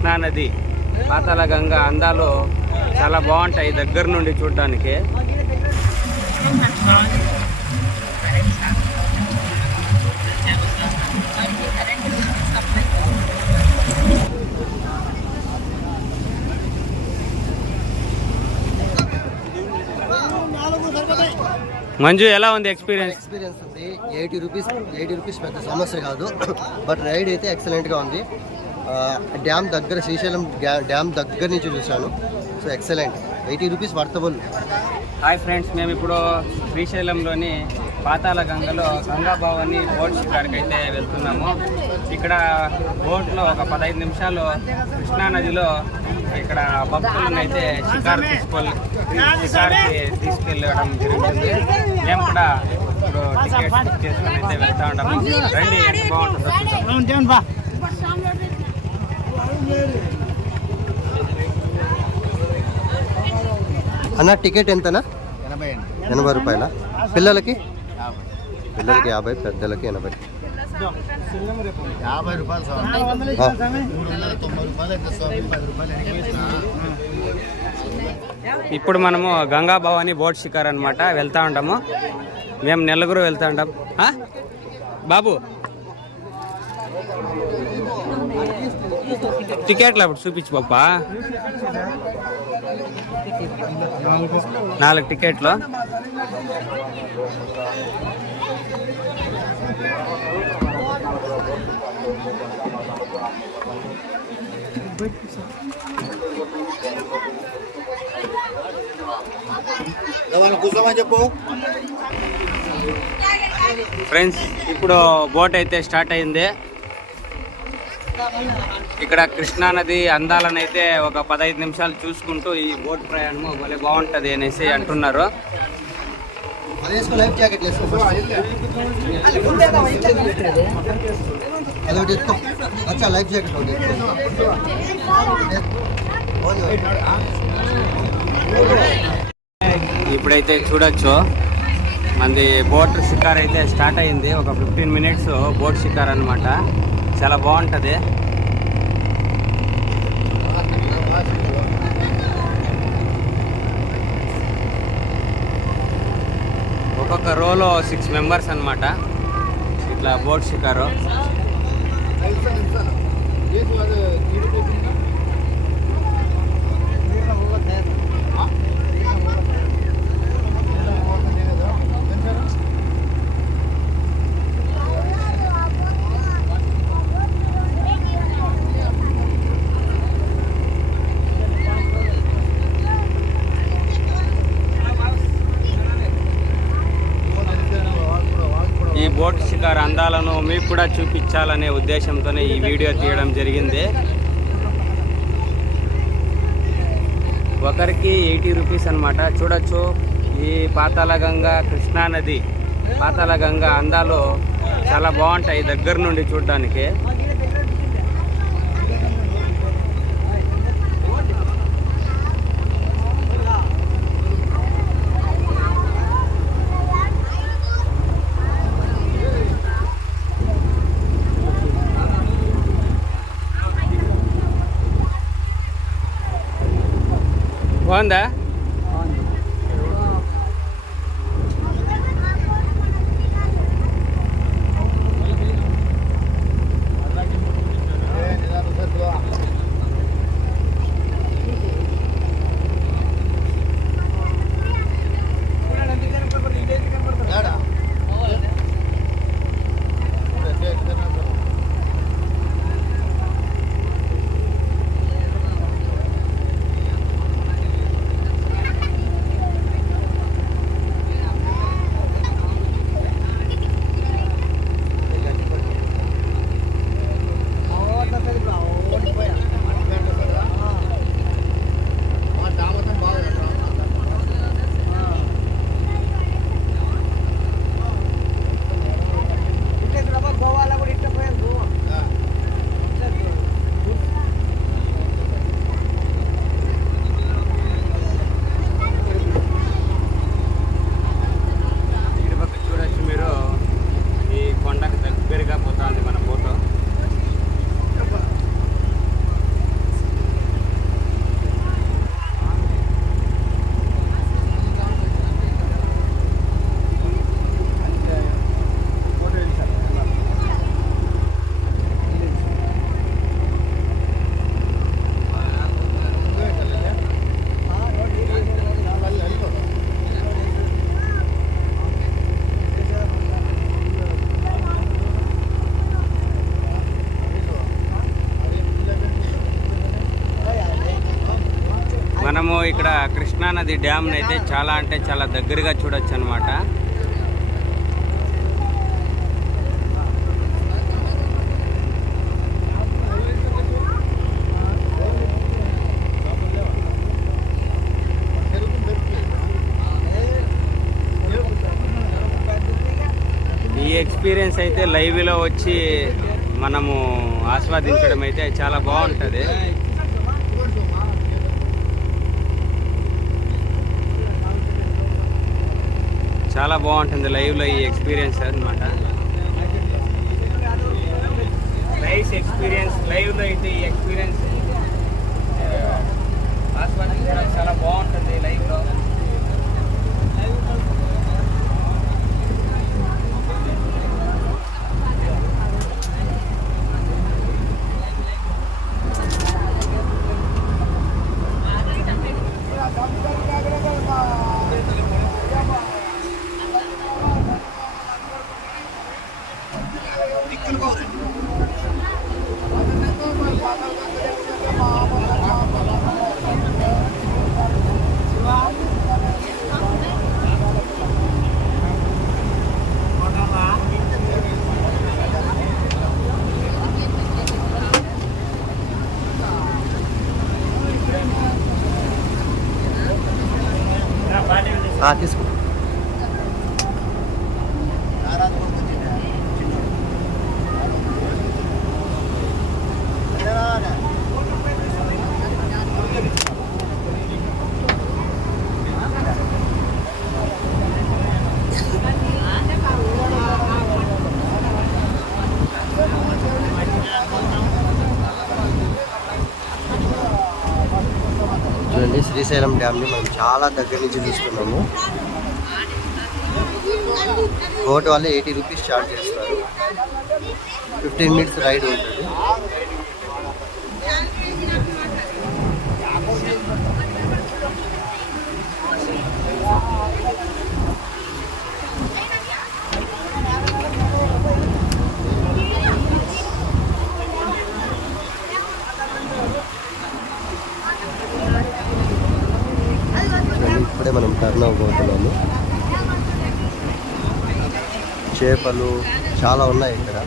కృష్ణానది పాతాల గంగ అందాలు చాలా బాగుంటాయి దగ్గర నుండి చూడడానికి. మంజు ఎలా ఉంది ఎక్స్పీరియన్స్ ఎక్స్పీరియన్స్ ఉంది. ఎయిటీ రూపీస్ ఎయిటీ రూపీస్ పెద్ద సమస్య కాదు. బట్ రైడ్ అయితే ఎక్సలెంట్గా ఉంది. డ్యామ్ దగ్గర శ్రీశైలం డ్యా- డ్యామ్ దగ్గర నుంచి చూశాను. So excellent. Eighty rupees worthable hi friends మేము ఇప్పుడు శ్రీశైలంలోని పాతాల గంగలో గంగా భవాని బోట్ షికార్కి అయితే వెళ్తున్నాము. ఇక్కడ బోట్లో ఒక పదహైదు నిమిషాలు కృష్ణా నదిలో ఇక్కడ భక్తులను అయితే షికారు తీసుకెళ్ళి షికార్కి తీసుకెళ్ళడం జరుగుతుంది మేము కూడా ఇప్పుడు టికెట్స్ బుక్ చేసుకొని అయితే వెళ్తా ఉంటాము. రండి బాగుంటుందో. అన్న టికెట్ ఎంతనా? ఎనభై రూపాయల? పిల్లలకి? పిల్లలకి యాభై పెద్దలకి ఎనభై. యాభై రూపాయలు ఇప్పుడు మనము గంగా భవాని బోట్ షికార్ అనమాట వెళ్తా ఉంటాము. మేము నలుగురు వెళ్తా ఉంటాం? బాబు టికెట్లు అప్పుడు చూపించు పాపా నాలుగు టికెట్లు. చెప్పు. ఫ్రెండ్స్ ఇప్పుడు బోట్ అయితే స్టార్ట్ అయింది. ఇక్కడ కృష్ణా నది అందాలను అయితే ఒక పదహైదు నిమిషాలు చూసుకుంటూ ఈ బోట్ ప్రయాణము భలే బాగుంటది అనేసి అంటున్నారు. ఇప్పుడైతే చూడొచ్చు. మంది బోట్ షికార్ అయితే స్టార్ట్ అయింది. ఒక ఫిఫ్టీన్ మినిట్స్ బోట్ షికార్ అన్నమాట చాలా బాగుంటుంది. ఒక్కొక్క రోలో సిక్స్ మెంబర్స్ అన్నమాట. ఇట్లా బోట్ షికారు ఈ బోట్ షికార్ అందాలను మీకు కూడా చూపించాలనే ఉద్దేశంతోనే ఈ వీడియో తీయడం జరిగింది. ఒకరికి ఎయిటీ రూపీస్ అన్నమాట. చూడొచ్చు ఈ పాతాళ గంగా కృష్ణా నది పాతాళ గంగ అందాలు చాలా బాగుంటాయి దగ్గర నుండి చూడడానికి. బాగుందా మనము ఇక్కడ కృష్ణానది డ్యామ్ని అయితే చాలా అంటే చాలా దగ్గరగా చూడొచ్చు అనమాట ఈ ఎక్స్పీరియన్స్ అయితే లైవ్లో వచ్చి మనము ఆస్వాదించడం అయితే చాలా బాగుంటుంది. చాలా బాగుంటుంది లైవ్లో ఈ ఎక్స్పీరియన్స్ అన్నమాట. నైస్ ఎక్స్పీరియన్స్ లైవ్లో అయితే ఈ ఎక్స్పీరియన్స్ ఆస్వాదించడం చాలా బాగుంటుంది లైవ్లో 啊，就是。అండి శ్రీశైలం డ్యామ్ని మనం చాలా దగ్గర నుంచి చూస్తున్నాము. బోట్ వాళ్ళు ఎయిటీ రూపీస్ ఛార్జ్ చేస్తారు. ఫిఫ్టీన్ మినిట్స్ రైడ్ ఉంటుంది. టర్న్ అవ్వబోతున్నాము చేపలు చాలా ఉన్నాయి ఇక్కడ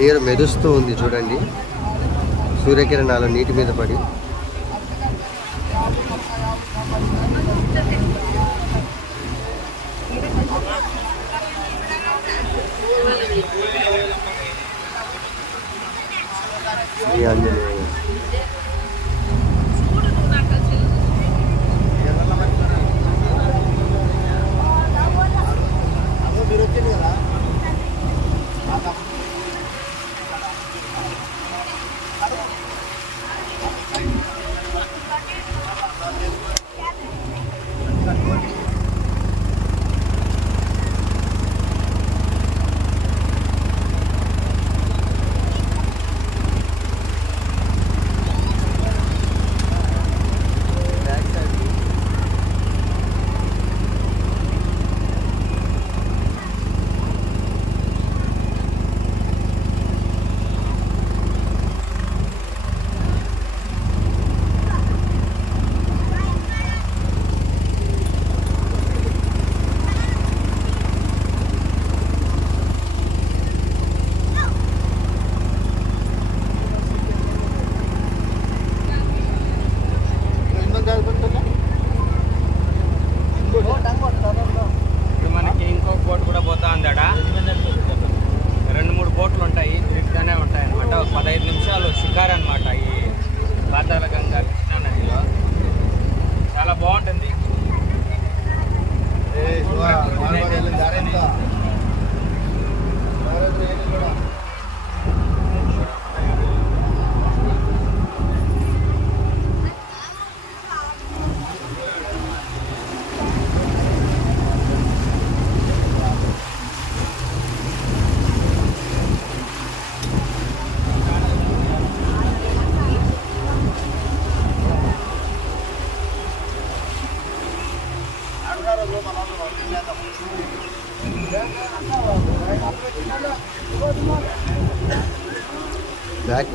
వాటర్ మెరుస్తూ ఉంది చూడండి. సూర్యకిరణాలు నీటి మీద పడి. శ్రీ ఆంజనేయ.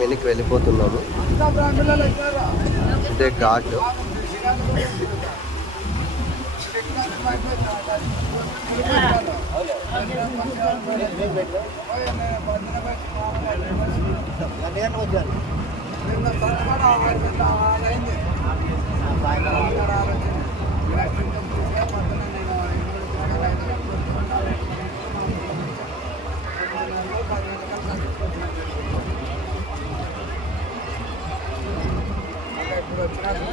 వెనక్కి వెళ్ళిపోతున్నాము ఇదే ఘాట్ నేను వచ్చాను.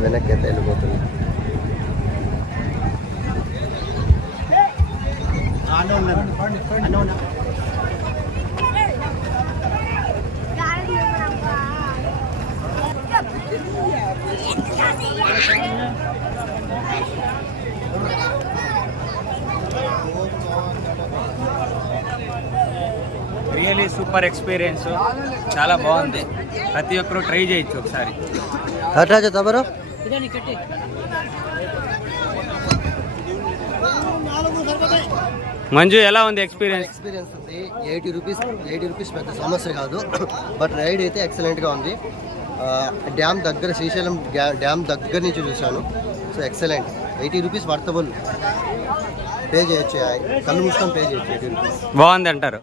మళ్ళీ వెనక్కి అయితే వెళ్ళిపోతుంది. రియలీ సూపర్ ఎక్స్పీరియన్స్ చాలా బాగుంది. ప్రతి ఒక్కరు ట్రై చేయొచ్చు ఒకసారి. హట్రాజ తబరు మంజు ఎలా ఉంది ఎక్స్పీరియన్స్ ఎక్స్పీరియన్స్ ఉంది. ఎయిటీ రూపీస్ ఎయిటీ రూపీస్ పెద్ద సమస్య కాదు. బట్ రైడ్ అయితే ఎక్సలెంట్గా ఉంది. ఆ, డ్యామ్ దగ్గర శ్రీశైలం డ్యా- డ్యామ్ దగ్గర నుంచి చూశాను. So excellent eighty rupees worthable. Pay చేయొచ్చు కళ్ళు మూసుకొని పే చేయొచ్చు ఎయిటీ రూపీస్. బాగుంది అంటారు.